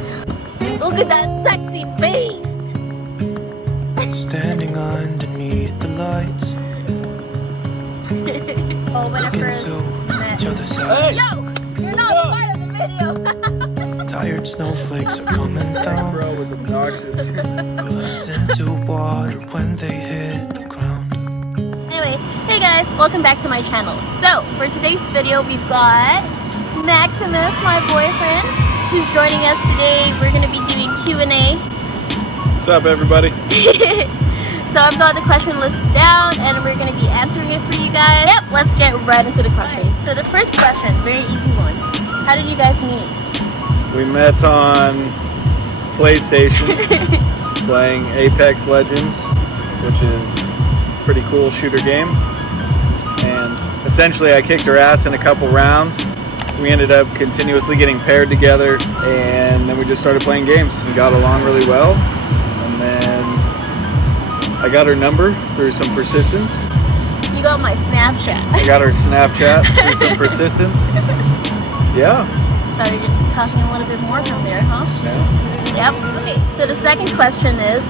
face. Look at that sexy face. Standing underneath the lights, Oh, when I looking first into met. each other's eyes. No, you're not part of the video. Tired snowflakes are coming down. Bro was obnoxious. Collapse into water when they hit the ground. Anyway, hey guys, welcome back to my channel. So, for today's video, we've got Maximus, my boyfriend, who's joining us today. We're going to be doing Q&A. What's up, everybody? So I've got the question listed down and we're going to be answering it for you guys. Yep, let's get right into the questions. Right, so the first question, very easy one. How did you guys meet? We met on PlayStation playing Apex Legends, which is a pretty cool shooter game. And essentially I kicked her ass in a couple rounds. We ended up continuously getting paired together, and then we just started playing games. We got along really well, and then I got her number through some persistence. You got my Snapchat. I got her Snapchat through some persistence. Yeah. Started talking a little bit more from there, huh? Yeah. Yep. Okay, so the second question is,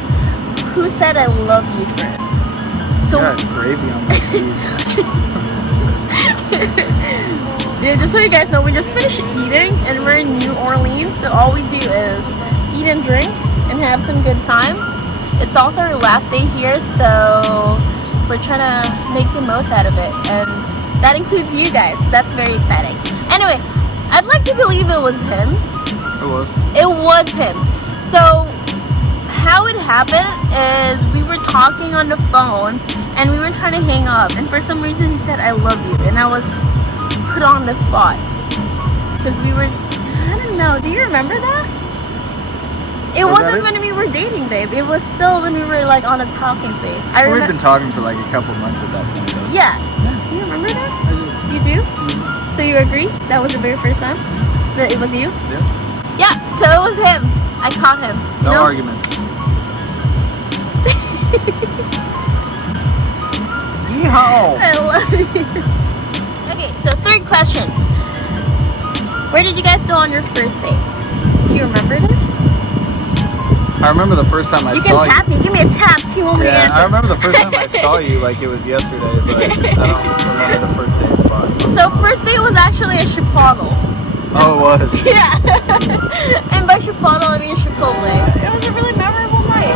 who said I love you first? So Got gravy on my keys. yeah, just so you guys know, we just finished eating and we're in New Orleans, so all we do is eat and drink and have some good time. It's also our last day here, so we're trying to make the most out of it, and that includes you guys, so that's very exciting. Anyway, I'd like to believe it was him. It was. It was him. So how it happened is we were talking on the phone and we were trying to hang up, and for some reason he said I love you, and I was put on the spot because we were, I don't know, do you remember that? It wasn't when we were dating, babe. It was still when we were like on a talking phase. We've been talking for like a couple months at that point, though. Yeah. Do you remember that? I do. You do? So you agree that was the very first time that it was you? Yeah. Yeah, so it was him. I caught him. No You know? arguments. Yeehaw! I love you. Okay, so third question. Where did you guys go on your first date? Do you remember this? I remember the first time I You saw can tap me. Give me a tap if you want me to Yeah, answer. I remember the first time I saw you like it was yesterday, but I don't remember the first date spot. So first date was actually a Chipotle. Oh, it was. Yeah. And by Chipotle, I mean Chipotle. It was a really memorable night.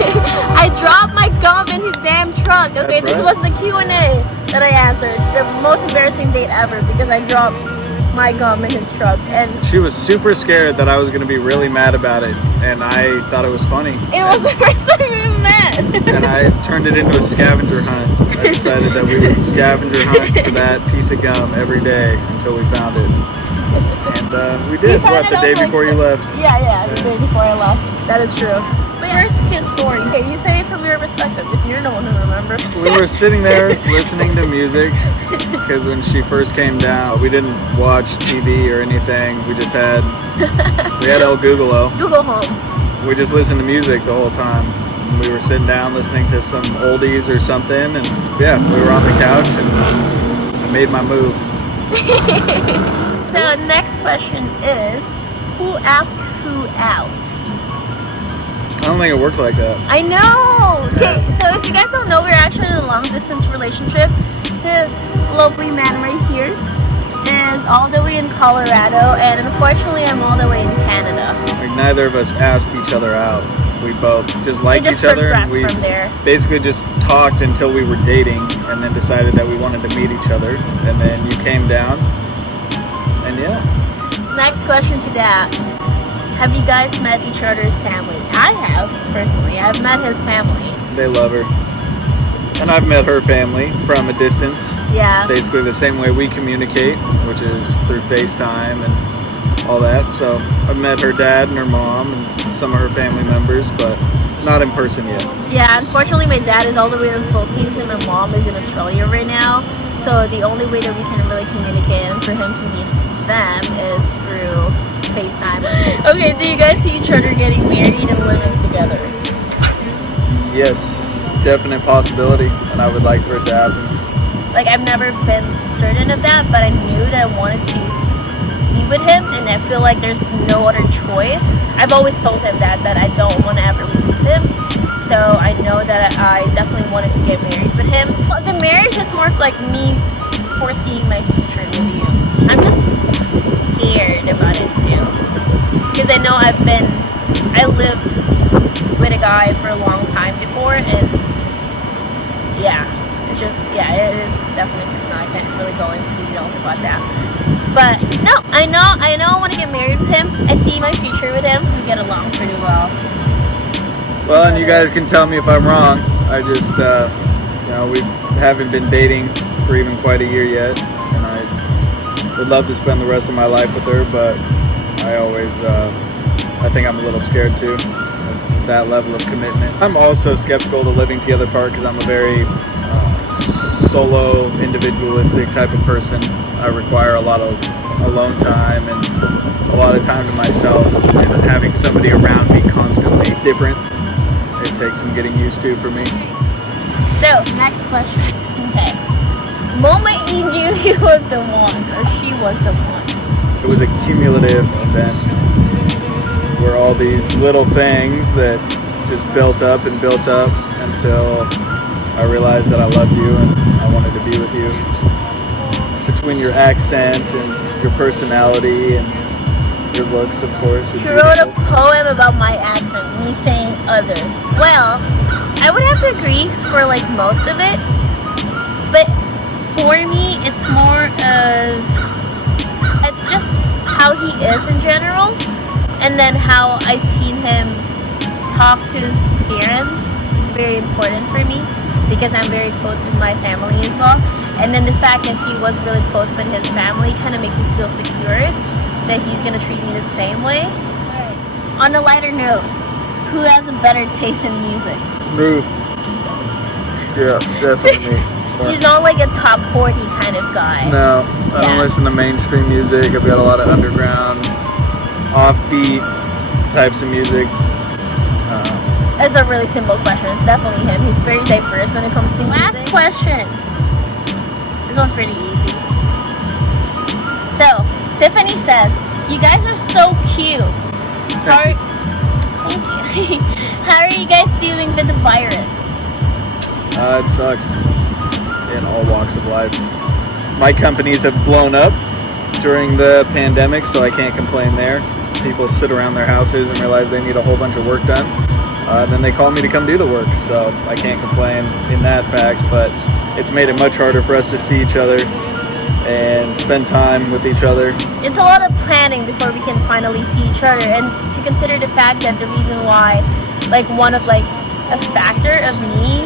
I dropped my gum in his damn truck. Okay, That's this right. was the Q&A that I answered. The most embarrassing date ever because I dropped my gum in his truck. And She was super scared that I was going to be really mad about it, and I thought it was funny. it was the first time we met. And I turned it into a scavenger hunt. I decided that we would scavenger hunt for that piece of gum every day until we found it. And we did. found What, it the on, day like, before you left? Yeah, the day before I left. That is true. But first kiss story. Okay, you say it from your perspective because you're the one who remembers. We were sitting there listening to music because when she first came down, we didn't watch TV or anything. We just had El Google-O. Google Home. We just listened to music the whole time. We were sitting down listening to some oldies or something, and yeah, we were on the couch and I made my move. So next question is, who asked who out? I don't think it worked like that. I know! Okay, so if you guys don't know, we're actually in a long distance relationship. This lovely man right here is all the way in Colorado, and unfortunately I'm all the way in Canada. Like, neither of us asked each other out. We both just liked just each other, and progressed we from there. basically just talked until we were dating, and then decided that we wanted to meet each other. And then you came down, and yeah. Next question to that. Have you guys met each other's family? I have, personally. I've met his family. They love her. And I've met her family from a distance. Yeah. Basically the same way we communicate, which is through FaceTime and all that. So I've met her dad and her mom and some of her family members, but not in person yet. Yeah, unfortunately my dad is all the way in the Philippines and my mom is in Australia right now. So the only way that we can really communicate and for him to meet them is through FaceTime. Okay, do you guys see each other getting married and living together? Yes, definite possibility, and I would like for it to happen. Like, I've never been certain of that, but I knew that I wanted to be be with him, and I feel like there's no other choice. I've always told him that I don't want to ever lose him. So I know that I definitely wanted to get married with him. The marriage is more of like me foreseeing my future with you. I'm just scared about it too, because I know I lived with a guy for a long time before, and yeah, it's just, yeah, it is definitely personal. I can't really go into details about that. But no, I know I want to get married with him. I see my future with him. We get along pretty well. Well, and you guys can tell me if I'm wrong. I just, we haven't been dating for even quite a year yet, and I would love to spend the rest of my life with her, but I think I'm a little scared too of that level of commitment. I'm also skeptical of the living together part because I'm a very solo, individualistic type of person. I require a lot of alone time and a lot of time to myself, and having somebody around me constantly is different. It takes some getting used to for me. So, next question. Okay. Moment you knew he was the one, or she was the one. It was a cumulative event where all these little things that just built up until I realized that I loved you and I wanted to be with you. Between your accent and your personality and your looks, of course. She wrote a poem about my accent, me saying other. Well, I would have to agree for like most of it, but for me, it's more of, it's just how he is in general, and then how I seen him talk to his parents. It's very important for me because I'm very close with my family as well, and then the fact that he was really close with his family kind of made me feel secured that he's gonna treat me the same way. Alright. On a lighter note, who has a better taste in music? Me. Yeah, definitely. He's not like a top 40 kind of guy. No, I don't listen to mainstream music. I've got a lot of underground, offbeat types of music. That's a really simple question. It's definitely him. He's very diverse when it comes to music. Last question. This one's pretty easy. So, Tiffany says, you guys are so cute. Thank you. How are you guys doing with the virus? It sucks in all walks of life. My companies have blown up during the pandemic, so I can't complain there. People sit around their houses and realize they need a whole bunch of work done. And then they call me to come do the work, so I can't complain in that fact, but it's made it much harder for us to see each other and spend time with each other. It's a lot of planning before we can finally see each other, and to consider the fact that the reason why, like one of like a factor of me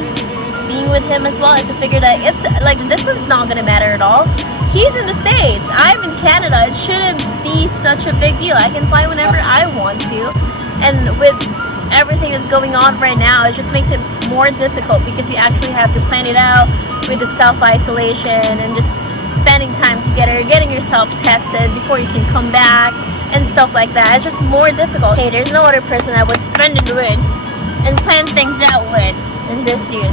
being with him as well is to figure that it's like the distance is not gonna matter at all. He's in the States, I'm in Canada. It shouldn't be such a big deal. I can fly whenever I want to, and with everything that's going on right now, it just makes it more difficult because you actually have to plan it out with the self-isolation and just spending time together, getting yourself tested before you can come back and stuff like that. It's just more difficult. Hey, there's no other person I would spend it with and plan things out with than this dude.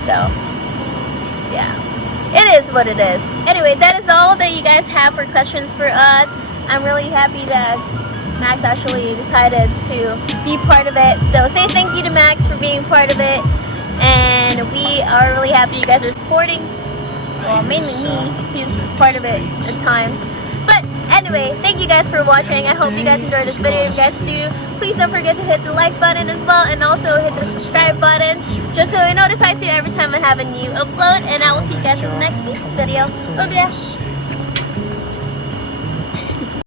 So, yeah. It is what it is. Anyway, that is all that you guys have for questions for us. I'm really happy that Max actually decided to be part of it. So say thank you to Max for being part of it. And we are really happy you guys are supporting. Well, mainly me. He's part of it at times. But anyway, thank you guys for watching. I hope you guys enjoyed this video. If you guys do, please don't forget to hit the like button as well. And also hit the subscribe button, just so it notifies you every time I have a new upload. And I will see you guys in the next week's video. Bye-bye.